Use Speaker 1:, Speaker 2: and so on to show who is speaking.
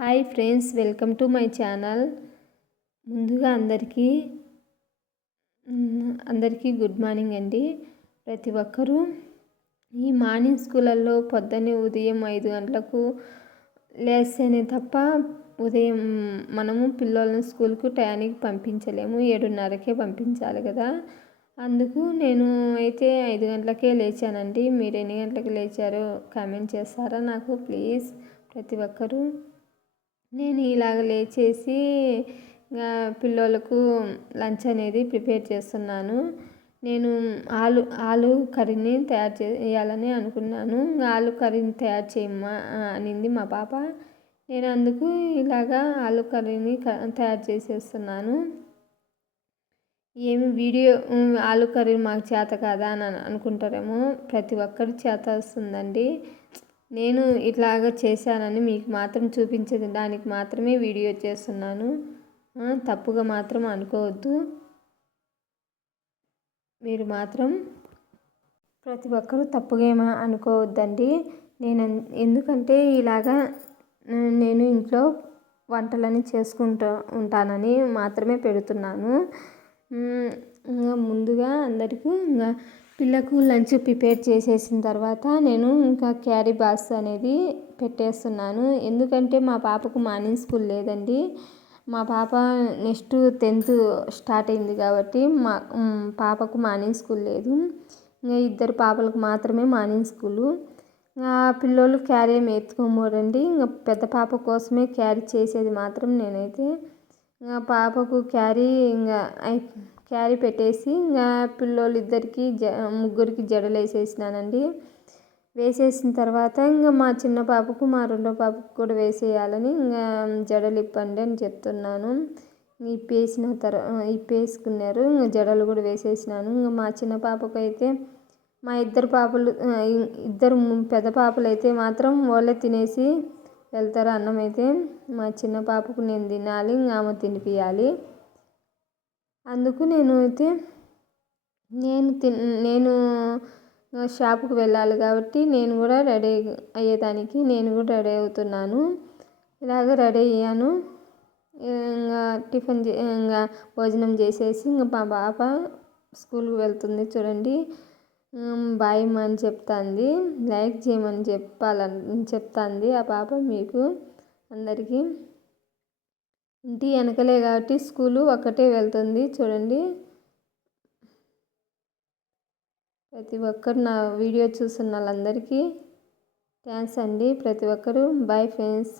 Speaker 1: Hi friends welcome to my channel. ముందుగా అందరికీ అందరికీ గుడ్ మార్నింగ్ అండి. ప్రతి ఒక్కరూ ఈ మార్నింగ్ స్కూళ్ళల్లో పొద్దున్నే ఉదయం ఐదు గంటలకు లేస్తేనే తప్ప ఉదయం మనము పిల్లలను స్కూల్కు టయానికి పంపించలేము ఏడున్నరకే పంపించాలి కదా. అందుకు నేను అయితే ఐదు గంటలకే లేచానండి. మీరు ఎన్ని గంటలకు లేచారో కామెంట్ చేస్తారా నాకు ప్లీజ్. ప్రతి ఒక్కరూ నేను ఇలాగ లేచేసి పిల్లలకు లంచ్ అనేది ప్రిపేర్ చేస్తున్నాను. నేను ఆలు ఆలు కర్రీని తయారు చేయాలని అనుకున్నాను. ఆలు కర్రీని తయారు చేయమ్మా అనింది మా పాప. నేను అందుకు ఇలాగా ఆలు కర్రీని తయారు చేసేస్తున్నాను. ఏమి వీడియో ఆలు కర్రీ మాకు చేత కాదా అని అనుకుంటారేమో. ప్రతి ఒక్కరి చేత వస్తుందండి. నేను ఇట్లాగ చేశానని మీకు మాత్రం చూపించేది దానికి మాత్రమే వీడియో చేస్తున్నాను. తప్పుగా మాత్రం అనుకోవద్దు. మీరు మాత్రం ప్రతి ఒక్కరూ తప్పుగా అనుకోవద్దండి. నేను ఎందుకంటే ఇలాగా నేను ఇంట్లో వంటలని చేసుకుంటూ ఉంటానని మాత్రమే పెడుతున్నాను. ఇంకా ముందుగా అందరికీ ఇంకా పిల్లకు లంచ్ ప్రిపేర్ చేసేసిన తర్వాత నేను ఇంకా క్యారీ బాక్స్ అనేది పెట్టేస్తున్నాను. ఎందుకంటే మా పాపకు మార్నింగ్ స్కూల్ లేదండి. మా పాప నెక్స్ట్ టెన్త్ స్టార్ట్ అయింది కాబట్టి మా పాపకు మార్నింగ్ స్కూల్ లేదు. ఇంకా ఇద్దరు పాపలకు మాత్రమే మార్నింగ్ స్కూలు. ఆ పిల్లోళ్ళు క్యారీ ఏమి ఎత్తుకోమోరండి. ఇంకా పెద్ద పాప కోసమే క్యారీ చేసేది మాత్రం నేనైతే. ఇంకా పాపకు క్యారీ ఇంకా క్యారీ పెట్టేసి ఇంకా పిల్లోళ్ళు ఇద్దరికి జ ముగ్గురికి జడలు వేసేసినానండి వేసేసిన తర్వాత ఇంకా మా చిన్న పాపకు మా రెండో పాపకు కూడా వేసేయాలని ఇంకా జడలు ఇప్పండి అని చెప్తున్నాను. ఇప్పేసిన తర్వాత ఇప్పేసుకున్నారు. ఇంకా జడలు కూడా వేసేసినాను. ఇంకా మా చిన్న పాపకు అయితే మా ఇద్దరు పాపలు ఇద్దరు పెద్ద పాపలు అయితే మాత్రం వాళ్ళే తినేసి వెళ్తారు అన్నం అయితే మా చిన్న పాపకు నేను తినాలి ఇంకా ఆమె తినిపించాలి అందుకు నేను అయితే నేను తిన్ నేను షాపుకు వెళ్ళాలి కాబట్టి నేను కూడా రెడీ అయ్యేదానికి నేను కూడా రెడీ అవుతున్నాను. ఇలాగ రెడీ అయ్యాను. ఇంకా టిఫిన్ ఇంకా భోజనం చేసేసి ఇంకా మా పాప స్కూల్కి వెళ్తుంది చూడండి. బాయ్ అని చెప్తాంది. లైక్ చేయమని చెప్పాలని చెప్తాంది ఆ పాప మీకు అందరికీ. ఇంటి వెనకలే కాబట్టి స్కూలు ఒక్కటే వెళ్తుంది. చూడండి. ప్రతి ఒక్కరు నా వీడియో చూస్తున్న వాళ్ళందరికీ థ్యాంక్స్ అండి. ప్రతి ఒక్కరు బాయ్ ఫ్రెండ్స్.